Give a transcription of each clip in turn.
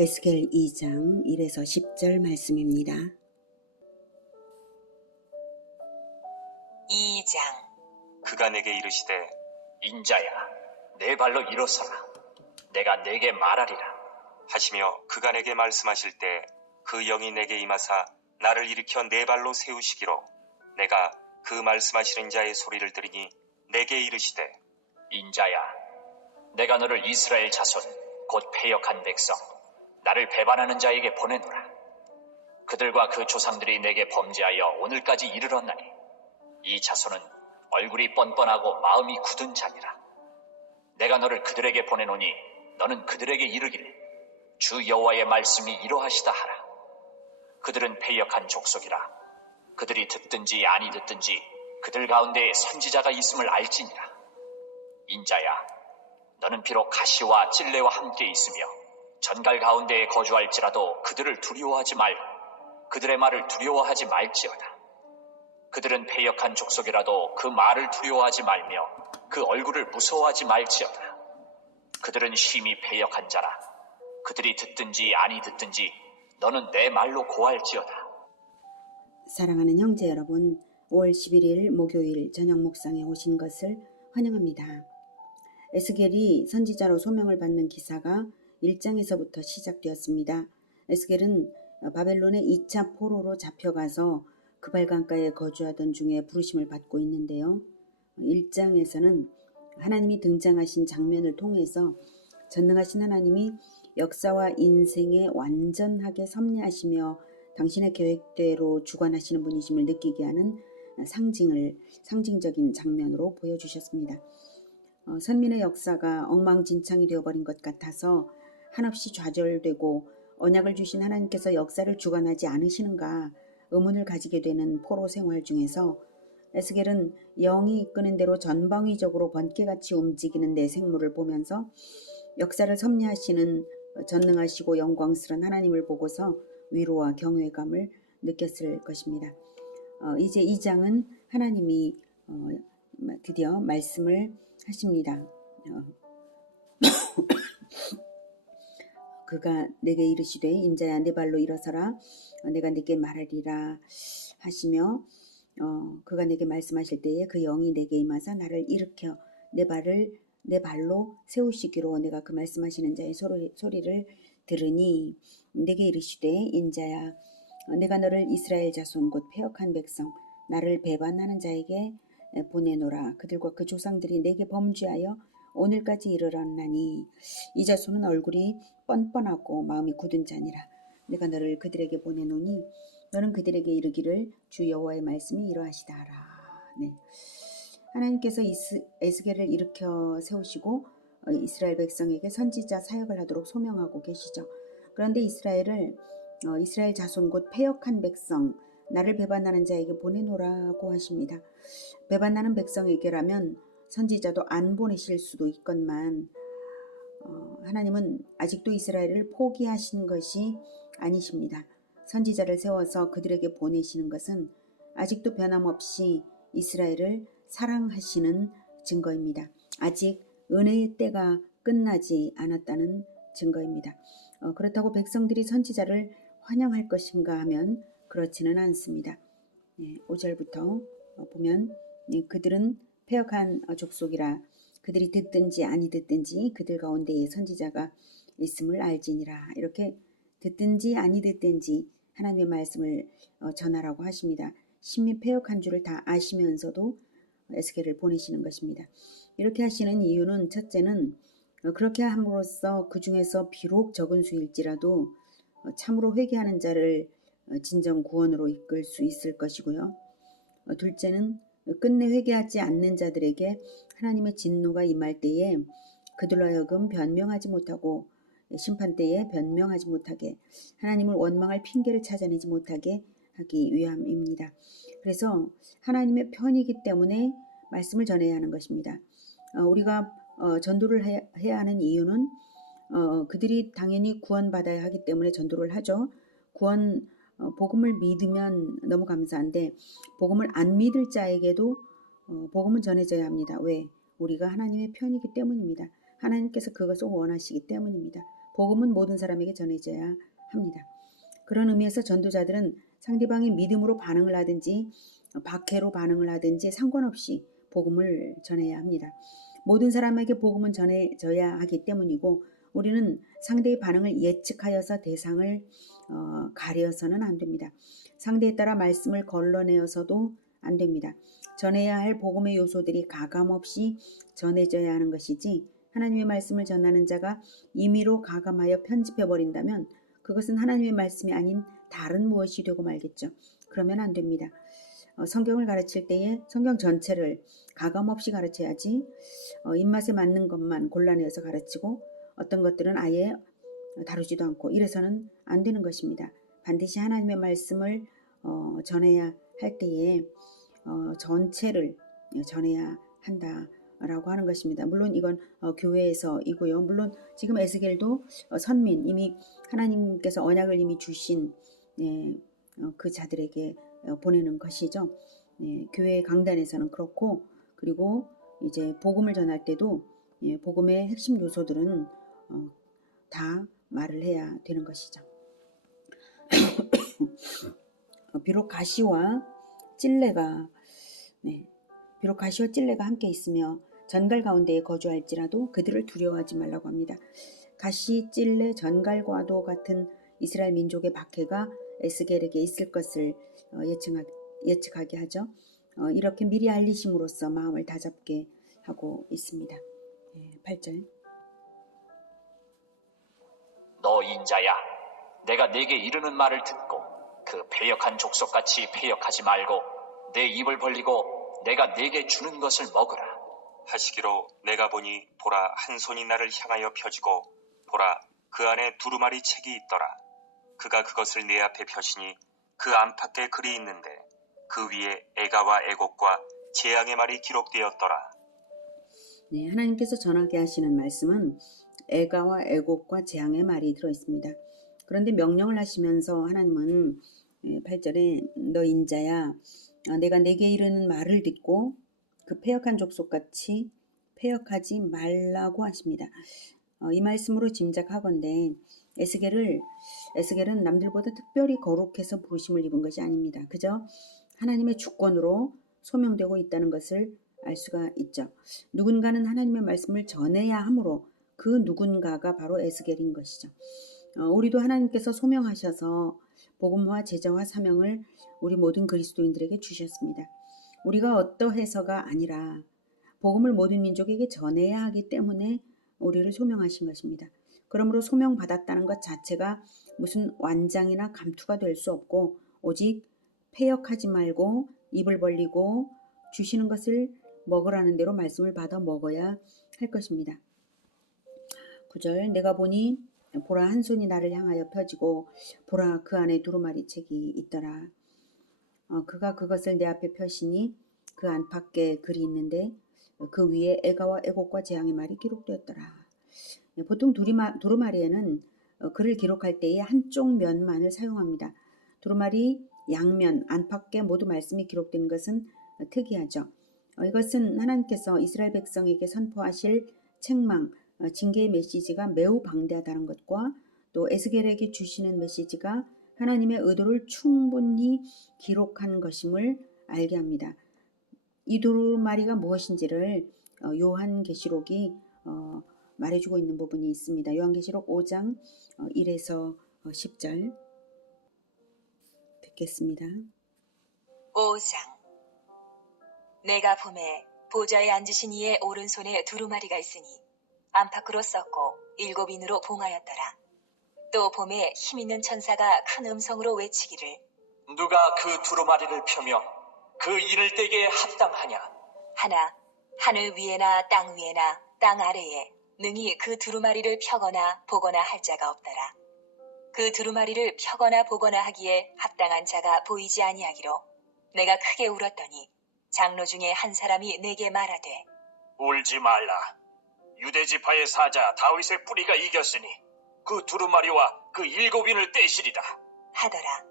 에스겔 2장 1에서 10절 말씀입니다. 2장. 그가 내게 이르시되 인자야 내 발로 일어서라 내가 내게 말하리라 하시며 그가 내게 말씀하실 때 그 영이 내게 임하사 나를 일으켜 내 발로 세우시기로 내가 그 말씀하시는 자의 소리를 들으니 내게 이르시되 인자야 내가 너를 이스라엘 자손 곧 패역한 백성 나를 배반하는 자에게 보내노라. 그들과 그 조상들이 내게 범죄하여 오늘까지 이르렀나니 이 자손은 얼굴이 뻔뻔하고 마음이 굳은 자니라. 내가 너를 그들에게 보내노니 너는 그들에게 이르기를 주 여호와의 말씀이 이러하시다 하라. 그들은 패역한 족속이라. 그들이 듣든지 아니 듣든지 그들 가운데에 선지자가 있음을 알지니라. 인자야 너는 비록 가시와 찔레와 함께 있으며 전갈 가운데에 거주할지라도 그들을 두려워하지 말고 그들의 말을 두려워하지 말지어다. 그들은 패역한 족속이라도 그 말을 두려워하지 말며 그 얼굴을 무서워하지 말지어다. 그들은 심히 패역한 자라. 그들이 듣든지 아니 듣든지 너는 내 말로 고할지어다. 사랑하는 형제 여러분, 5월 11일 목요일 저녁 묵상에 오신 것을 환영합니다. 에스겔이 선지자로 소명을 받는 기사가 1장에서부터 시작되었습니다. 에스겔은 바벨론의 2차 포로로 잡혀가서 그발강가에 거주하던 중에 부르심을 받고 있는데요. 1장에서는 하나님이 등장하신 장면을 통해서 전능하신 하나님이 역사와 인생에 완전하게 섭리하시며 당신의 계획대로 주관하시는 분이심을 느끼게 하는 상징적인 장면으로 보여주셨습니다. 선민의 역사가 엉망진창이 되어버린 것 같아서 한없이 좌절되고 언약을 주신 하나님께서 역사를 주관하지 않으시는가 의문을 가지게 되는 포로 생활 중에서 에스겔은 영이 이끄는 대로 전방위적으로 번개같이 움직이는 내 생물을 보면서 역사를 섭리하시는 전능하시고 영광스러운 하나님을 보고서 위로와 경외감을 느꼈을 것입니다. 이제 2장은 하나님이 드디어 말씀을 하십니다. 그가 내게 이르시되 인자야 내 발로 일어서라 내가 네게 말하리라 하시며 그가 내게 말씀하실 때에 그 영이 내게 임하사 나를 일으켜 내 발로 세우시기로 내가 그 말씀하시는 자의 소리를 들으니 내게 이르시되 인자야 내가 너를 이스라엘 자손 곧 패역한 백성 나를 배반하는 자에게 보내노라. 그들과 그 조상들이 내게 범죄하여 오늘까지 이르렀나니 이 자손은 얼굴이 뻔뻔하고 마음이 굳은 자니라. 내가 너를 그들에게 보내노니 너는 그들에게 이르기를 주 여호와의 말씀이 이러하시다 하라. 네. 하나님께서 에스겔을 일으켜 세우시고 이스라엘 백성에게 선지자 사역을 하도록 소명하고 계시죠. 그런데 이스라엘 자손 곧 패역한 백성 나를 배반하는 자에게 보내노라고 하십니다. 배반하는 백성에게라면 선지자도 안 보내실 수도 있건만 하나님은 아직도 이스라엘을 포기하신 것이 아니십니다. 선지자를 세워서 그들에게 보내시는 것은 아직도 변함없이 이스라엘을 사랑하시는 증거입니다. 아직 은혜의 때가 끝나지 않았다는 증거입니다. 그렇다고 백성들이 선지자를 환영할 것인가 하면 그렇지는 않습니다. 5절부터 보면 그들은 패역한 족속이라 그들이 듣든지 아니 듣든지 그들 가운데에 선지자가 있음을 알지니라. 이렇게 듣든지 아니 듣든지 하나님의 말씀을 전하라고 하십니다. 심히 패역한 줄을 다 아시면서도 에스겔을 보내시는 것입니다. 이렇게 하시는 이유는 첫째는 그렇게 함으로써 그 중에서 비록 적은 수일지라도 참으로 회개하는 자를 진정 구원으로 이끌 수 있을 것이고요. 둘째는 끝내 회개하지 않는 자들에게 하나님의 진노가 임할 때에 그들로 하여금 변명하지 못하고 심판 때에 변명하지 못하게 하나님을 원망할 핑계를 찾아내지 못하게 하기 위함입니다. 그래서 하나님의 편이기 때문에 말씀을 전해야 하는 것입니다. 우리가 전도를 해야 하는 이유는 그들이 당연히 구원받아야 하기 때문에 전도를 하죠. 복음을 믿으면 너무 감사한데 복음을 안 믿을 자에게도 복음은 전해져야 합니다. 왜? 우리가 하나님의 편이기 때문입니다. 하나님께서 그것을 원하시기 때문입니다. 복음은 모든 사람에게 전해져야 합니다. 그런 의미에서 전도자들은 상대방이 믿음으로 반응을 하든지 박해로 반응을 하든지 상관없이 복음을 전해야 합니다. 모든 사람에게 복음은 전해져야 하기 때문이고 우리는 상대의 반응을 예측하여서 대상을 가려서는 안 됩니다. 상대에 따라 말씀을 걸러내어서도 안 됩니다. 전해야 할 복음의 요소들이 가감없이 전해져야 하는 것이지 하나님의 말씀을 전하는 자가 임의로 가감하여 편집해버린다면 그것은 하나님의 말씀이 아닌 다른 무엇이 되고 말겠죠. 그러면 안 됩니다. 성경을 가르칠 때에 성경 전체를 가감없이 가르쳐야지 입맛에 맞는 것만 골라내어서 가르치고 어떤 것들은 아예 다루지도 않고 이래서는 안 되는 것입니다. 반드시 하나님의 말씀을 전해야 할 때에 전체를 전해야 한다라고 하는 것입니다. 물론 이건 교회에서이고요. 물론 지금 에스겔도 선민 이미 하나님께서 언약을 이미 주신 그 자들에게 보내는 것이죠. 교회 강단에서는 그렇고 그리고 이제 복음을 전할 때도 복음의 핵심 요소들은 다 말을 해야 되는 것이죠. 비록 가시와 찔레가 함께 있으며 전갈 가운데에 거주할지라도 그들을 두려워하지 말라고 합니다. 가시, 찔레, 전갈과도 같은 이스라엘 민족의 박해가 에스겔에게 있을 것을 예측하게 하죠. 이렇게 미리 알리심으로써 마음을 다잡게 하고 있습니다. 8절. 너 인자야, 내가 네게 이르는 말을 듣고 그 패역한 족속같이 패역하지 말고 내 입을 벌리고 내가 네게 주는 것을 먹으라 하시기로 내가 보니 보라 한 손이 나를 향하여 펴지고 보라 그 안에 두루마리 책이 있더라. 그가 그것을 내 앞에 펴시니 그 안팎에 글이 있는데 그 위에 애가와 애곡과 재앙의 말이 기록되었더라. 하나님께서 전하게 하시는 말씀은 애가와 애곡과 재앙의 말이 들어있습니다. 그런데 명령을 하시면서 하나님은 8절에 너 인자야 내가 내게 이르는 말을 듣고 그 패역한 족속같이 패역하지 말라고 하십니다. 이 말씀으로 짐작하건대 에스겔은 남들보다 특별히 거룩해서 부르심을 입은 것이 아닙니다. 그저 하나님의 주권으로 소명되고 있다는 것을 알 수가 있죠. 누군가는 하나님의 말씀을 전해야 하므로 그 누군가가 바로 에스겔인 것이죠. 우리도 하나님께서 소명하셔서 복음화 제자화 사명을 우리 모든 그리스도인들에게 주셨습니다. 우리가 어떠해서가 아니라 복음을 모든 민족에게 전해야 하기 때문에 우리를 소명하신 것입니다. 그러므로 소명받았다는 것 자체가 무슨 완장이나 감투가 될 수 없고 오직 패역하지 말고 입을 벌리고 주시는 것을 먹으라는 대로 말씀을 받아 먹어야 할 것입니다. 9절 내가 보니 보라 한 손이 나를 향하여 펴지고 보라 그 안에 두루마리 책이 있더라. 그가 그것을 내 앞에 펴시니 그 안팎에 글이 있는데 그 위에 애가와 애곡과 재앙의 말이 기록되었더라. 보통 두루마리에는 글을 기록할 때에 한쪽 면만을 사용합니다. 두루마리 양면 안팎에 모두 말씀이 기록된 것은 특이하죠. 이것은 하나님께서 이스라엘 백성에게 선포하실 책망, 징계의 메시지가 매우 방대하다는 것과 또 에스겔에게 주시는 메시지가 하나님의 의도를 충분히 기록한 것임을 알게 합니다. 이 두루마리가 무엇인지를 요한계시록이 말해주고 있는 부분이 있습니다. 요한계시록 5장 1에서 10절 듣겠습니다. 5장 내가 봄에 보좌에 앉으신 이의 오른손에 두루마리가 있으니 안팎으로 썼고 7인으로 봉하였더라. 또 봄에 힘있는 천사가 큰 음성으로 외치기를 누가 그 두루마리를 펴며 그 이를 떼기에 합당하냐? 하나 하늘 위에나 땅 위에나 땅 아래에 능히 그 두루마리를 펴거나 보거나 할 자가 없더라. 그 두루마리를 펴거나 보거나 하기에 합당한 자가 보이지 아니하기로 내가 크게 울었더니 장로 중에 한 사람이 내게 말하되 울지 말라. 유대지파의 사자 다윗의 뿌리가 이겼으니 그 두루마리와 그 7인을 떼시리라 하더라.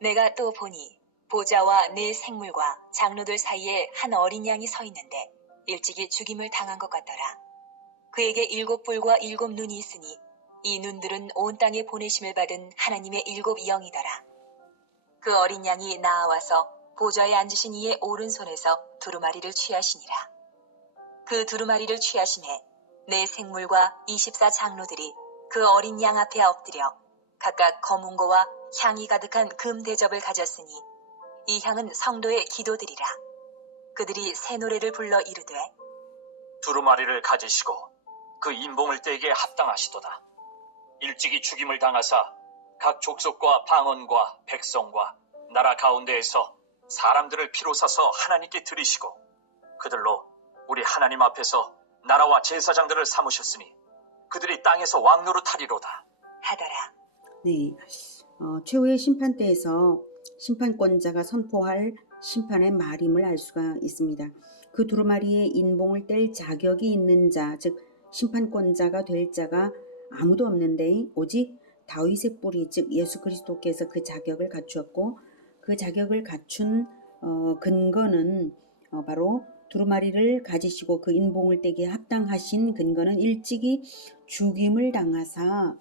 내가 또 보니 보좌와 네 생물과 장로들 사이에 한 어린 양이 서 있는데 일찍이 죽임을 당한 것 같더라. 그에게 7뿔과 7 눈이 있으니 이 눈들은 온 땅에 보내심을 받은 하나님의 7 영이더라. 그 어린 양이 나아와서 보좌에 앉으신 이의 오른손에서 두루마리를 취하시니라. 그 두루마리를 취하심에 네 생물과 24 장로들이 그 어린 양 앞에 엎드려 각각 검은고와 향이 가득한 금 대접을 가졌으니 이 향은 성도의 기도들이라. 그들이 새 노래를 불러 이르되 두루마리를 가지시고 그 인봉을 떼기에 합당하시도다. 일찍이 죽임을 당하사 각 족속과 방언과 백성과 나라 가운데에서 사람들을 피로 사서 하나님께 드리시고 그들로 우리 하나님 앞에서 나라와 제사장들을 삼으셨으니 그들이 땅에서 왕노릇하리로다 하더라. 네, 최후의 심판 때에서 심판권자가 선포할 심판의 말임을 알 수가 있습니다. 그 두루마리의 인봉을 뗄 자격이 있는 자, 즉 심판권자가 될 자가 아무도 없는데 오직 다윗의 뿌리, 즉 예수 그리스도께서 그 자격을 갖추었고 그 자격을 갖춘 근거는 바로 두루마리를 가지시고 그 인봉을 떼기에 합당하신 근거는 일찍이 죽임을 당하사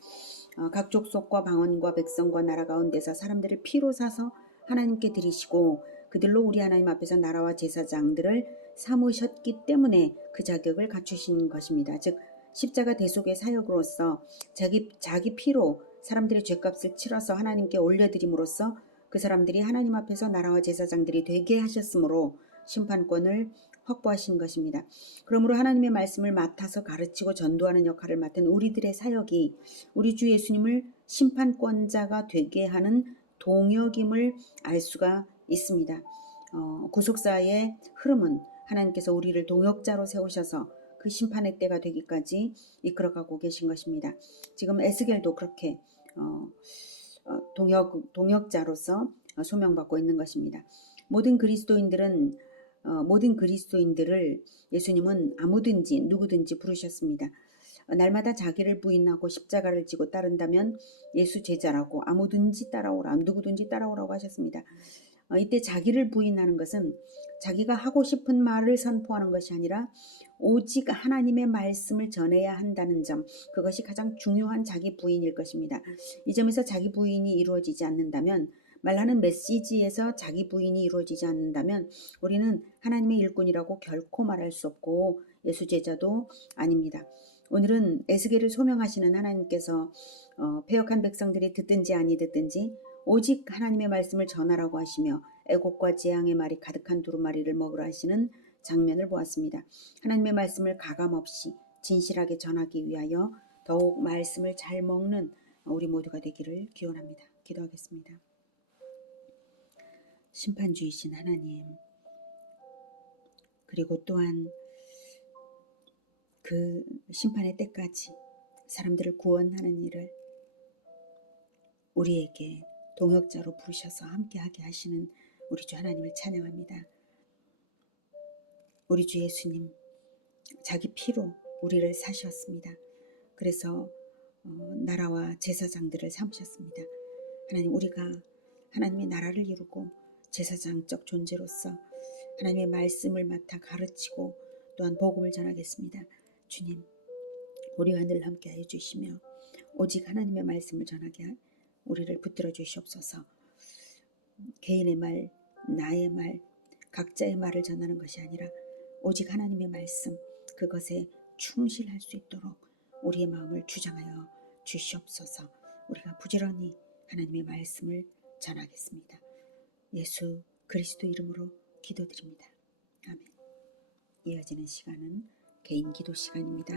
각 족속과 방언과 백성과 나라 가운데서 사람들을 피로 사서 하나님께 드리시고 그들로 우리 하나님 앞에서 나라와 제사장들을 삼으셨기 때문에 그 자격을 갖추신 것입니다. 즉 십자가 대속의 사역으로서 자기 피로 사람들의 죄값을 치러서 하나님께 올려드림으로써 그 사람들이 하나님 앞에서 나라와 제사장들이 되게 하셨으므로 심판권을 확보하신 것입니다. 그러므로 하나님의 말씀을 맡아서 가르치고 전도하는 역할을 맡은 우리들의 사역이 우리 주 예수님을 심판권자가 되게 하는 동역임을 알 수가 있습니다. 구속사의 흐름은 하나님께서 우리를 동역자로 세우셔서 그 심판의 때가 되기까지 이끌어가고 계신 것입니다. 지금 에스겔도 그렇게 동역자로서 소명받고 있는 것입니다. 모든 그리스도인들을 예수님은 아무든지 누구든지 부르셨습니다. 날마다 자기를 부인하고 십자가를 지고 따른다면 예수 제자라고 아무든지 따라오라, 누구든지 따라오라고 하셨습니다. 이때 자기를 부인하는 것은 자기가 하고 싶은 말을 선포하는 것이 아니라 오직 하나님의 말씀을 전해야 한다는 점, 그것이 가장 중요한 자기 부인일 것입니다. 이 점에서 자기 부인이 이루어지지 않는다면, 말하는 메시지에서 자기 부인이 이루어지지 않는다면 우리는 하나님의 일꾼이라고 결코 말할 수 없고 예수 제자도 아닙니다. 오늘은 에스겔을 소명하시는 하나님께서 패역한 백성들이 듣든지 아니 듣든지 오직 하나님의 말씀을 전하라고 하시며 애곡과 재앙의 말이 가득한 두루마리를 먹으라 하시는 장면을 보았습니다. 하나님의 말씀을 가감없이 진실하게 전하기 위하여 더욱 말씀을 잘 먹는 우리 모두가 되기를 기원합니다. 기도하겠습니다. 심판주이신 하나님, 그리고 또한 그 심판의 때까지 사람들을 구원하는 일을 우리에게 동역자로 부르셔서 함께하게 하시는 우리 주 하나님을 찬양합니다. 우리 주 예수님, 자기 피로 우리를 사셨습니다. 그래서 나라와 제사장들을 삼으셨습니다. 하나님, 우리가 하나님의 나라를 이루고 제사장적 존재로서 하나님의 말씀을 맡아 가르치고 또한 복음을 전하겠습니다. 주님, 우리와 늘 함께하여 주시며 오직 하나님의 말씀을 전하게 우리를 붙들어 주시옵소서. 개인의 말, 나의 말, 각자의 말을 전하는 것이 아니라 오직 하나님의 말씀, 그것에 충실할 수 있도록 우리의 마음을 주장하여 주시옵소서. 우리가 부지런히 하나님의 말씀을 전하겠습니다. 예수 그리스도 이름으로 기도드립니다. 아멘. 이어지는 시간은 개인 기도 시간입니다.